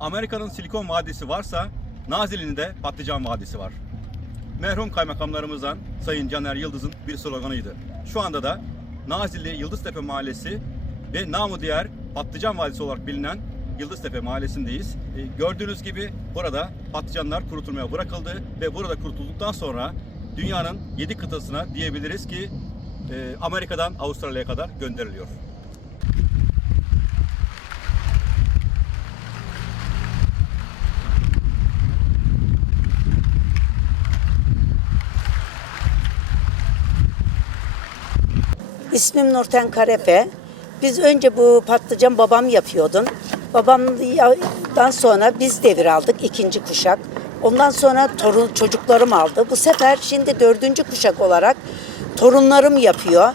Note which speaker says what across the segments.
Speaker 1: Amerika'nın Silikon Vadisi varsa Nazilli'nin de Patlıcan Vadisi var. Merhum kaymakamlarımızdan Sayın Caner Yıldız'ın bir sloganıydı. Şu anda da Nazilli Yıldıztepe Mahallesi ve namı diğer Patlıcan Vadisi olarak bilinen Yıldıztepe Mahallesi'ndeyiz. E, gördüğünüz gibi burada patlıcanlar kurutulmaya bırakıldı ve burada kurutulduktan sonra dünyanın 7 kıtasına diyebiliriz ki e, Amerika'dan Avustralya'ya kadar gönderiliyor.
Speaker 2: İsmim Nurten Karefe. Biz önce bu patlıcan babam yapıyordu. Babamdan sonra biz devir aldık ikinci kuşak. Ondan sonra torun çocuklarım aldı. Bu sefer şimdi dördüncü kuşak olarak torunlarım yapıyor.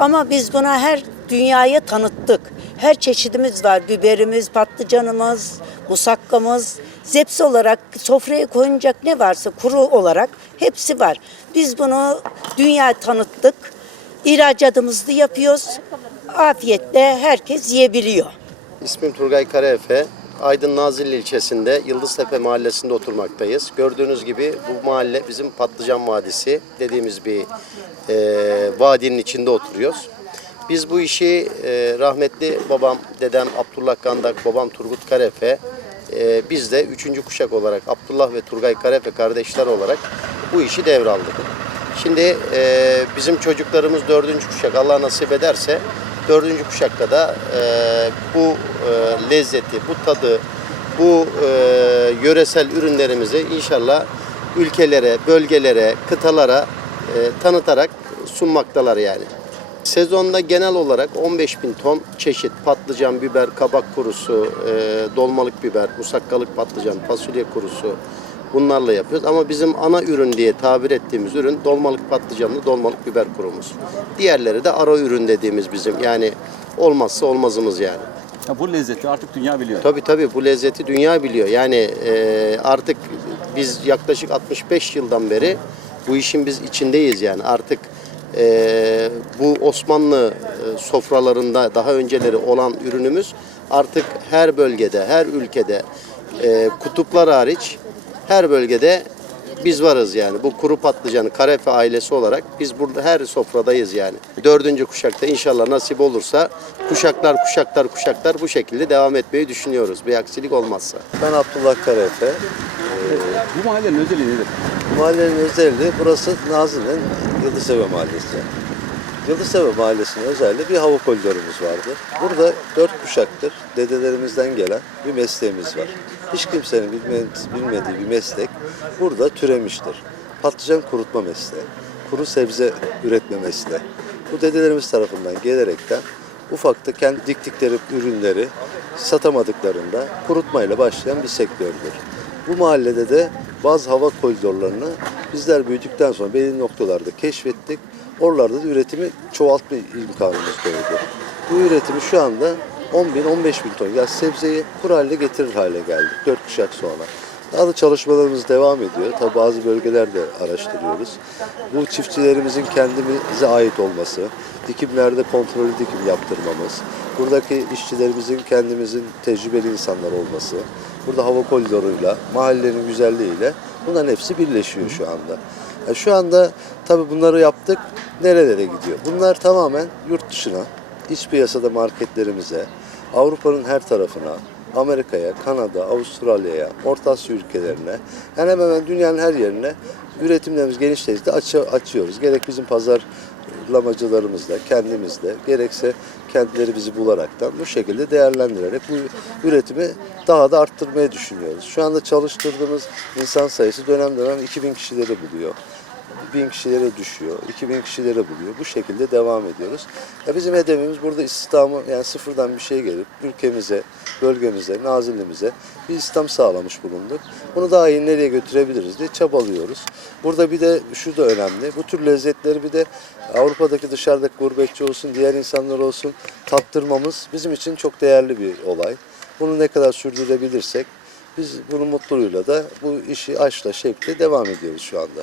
Speaker 2: Ama biz buna her dünyaya tanıttık. Her çeşidimiz var. Biberimiz, patlıcanımız, musakkamız. Zepsi olarak sofraya koyunacak ne varsa kuru olarak hepsi var. Biz bunu dünyaya tanıttık. İhracatımızı yapıyoruz. Afiyetle herkes yiyebiliyor.
Speaker 3: İsmim Turgay Karaefe. Aydın Nazilli ilçesinde Yıldıztepe mahallesinde oturmaktayız. Gördüğünüz gibi bu mahalle bizim Patlıcan Vadisi dediğimiz bir e, vadinin içinde oturuyoruz. Biz bu işi e, rahmetli babam, dedem Abdullah Kandak, babam Turgut Karefe, e, biz de üçüncü kuşak olarak Abdullah ve Turgay Karefe kardeşler olarak bu işi devraldık. Şimdi e, bizim çocuklarımız dördüncü kuşak Allah nasip ederse dördüncü kuşakta da e, bu e, lezzeti, bu tadı, bu e, yöresel ürünlerimizi inşallah ülkelere, bölgelere, kıtalara e, tanıtarak sunmaktalar yani. Sezonda genel olarak 15 bin ton çeşit patlıcan, biber, kabak kurusu, e, dolmalık biber, musakkalık patlıcan, fasulye kurusu bunlarla yapıyoruz. Ama bizim ana ürün diye tabir ettiğimiz ürün dolmalık patlıcanlı dolmalık biber kurumuz. Diğerleri de ara ürün dediğimiz bizim yani olmazsa olmazımız yani.
Speaker 4: Ya bu lezzeti artık dünya biliyor.
Speaker 3: Tabii tabii bu lezzeti dünya biliyor. Yani e, artık biz yaklaşık 65 yıldan beri bu işin biz içindeyiz yani. Artık e, bu Osmanlı e, sofralarında daha önceleri olan ürünümüz artık her bölgede, her ülkede e, kutuplar hariç her bölgede biz varız yani. Bu kuru patlıcanı Karefe ailesi olarak biz burada her sofradayız yani. Dördüncü kuşakta inşallah nasip olursa kuşaklar kuşaklar kuşaklar bu şekilde devam etmeyi düşünüyoruz. Bir aksilik olmazsa.
Speaker 5: Ben Abdullah Karefe.
Speaker 4: Bu mahallenin özelliği nedir?
Speaker 5: Mahallenin özelliği burası Nazilli'nin Yıldıztepe Mahallesi. Yıldıztepe Mahallesi'nin özelliği bir hava koridorumuz vardı. Burada dört kuşaktır dedelerimizden gelen bir mesleğimiz var. Hiç kimsenin bilme- bilmediği bir meslek burada türemiştir. Patlıcan kurutma mesleği, kuru sebze üretme mesleği. Bu dedelerimiz tarafından gelerekten ufakta kendi diktikleri ürünleri satamadıklarında kurutmayla başlayan bir sektördür. Bu mahallede de bazı hava koridorlarını bizler büyüdükten sonra belirli noktalarda keşfettik. Oralarda da üretimi çoğaltma imkanımız doğdu. Bu üretimi şu anda 10 bin, 15 bin ton ya sebzeyi kuru hale getirir hale geldik 4 kuşak sonra. Daha da çalışmalarımız devam ediyor. Tabi bazı bölgelerde araştırıyoruz. Bu çiftçilerimizin kendimize ait olması, dikimlerde kontrollü dikim yaptırmamız, buradaki işçilerimizin kendimizin tecrübeli insanlar olması, burada hava koridoruyla, mahallenin güzelliğiyle bunların hepsi birleşiyor şu anda. Ya şu anda tabi bunları yaptık. Nerelere gidiyor? Bunlar tamamen yurt dışına, iç piyasada marketlerimize, Avrupa'nın her tarafına, Amerika'ya, Kanada, Avustralya'ya, Orta Asya ülkelerine, yani hemen hemen dünyanın her yerine üretimlerimiz genişlediğinde açı, açıyoruz. Gerek bizim pazarlamacılarımızla, kendimizle, gerekse kendileri bizi bularaktan bu şekilde değerlendirerek bu üretimi daha da arttırmaya düşünüyoruz. Şu anda çalıştırdığımız insan sayısı dönem dönem 2000 kişileri buluyor. 1000 kişilere düşüyor, 2000 kişilere buluyor. Bu şekilde devam ediyoruz. Ya bizim hedefimiz burada istihdamı yani sıfırdan bir şey gelip ülkemize, bölgemize, nazillimize bir istihdam sağlamış bulunduk. Bunu daha iyi nereye götürebiliriz diye çabalıyoruz. Burada bir de şu da önemli. Bu tür lezzetleri bir de Avrupa'daki dışarıdaki gurbetçi olsun, diğer insanlar olsun tattırmamız bizim için çok değerli bir olay. Bunu ne kadar sürdürebilirsek biz bunun mutluluğuyla da bu işi aşkla şevkle devam ediyoruz şu anda.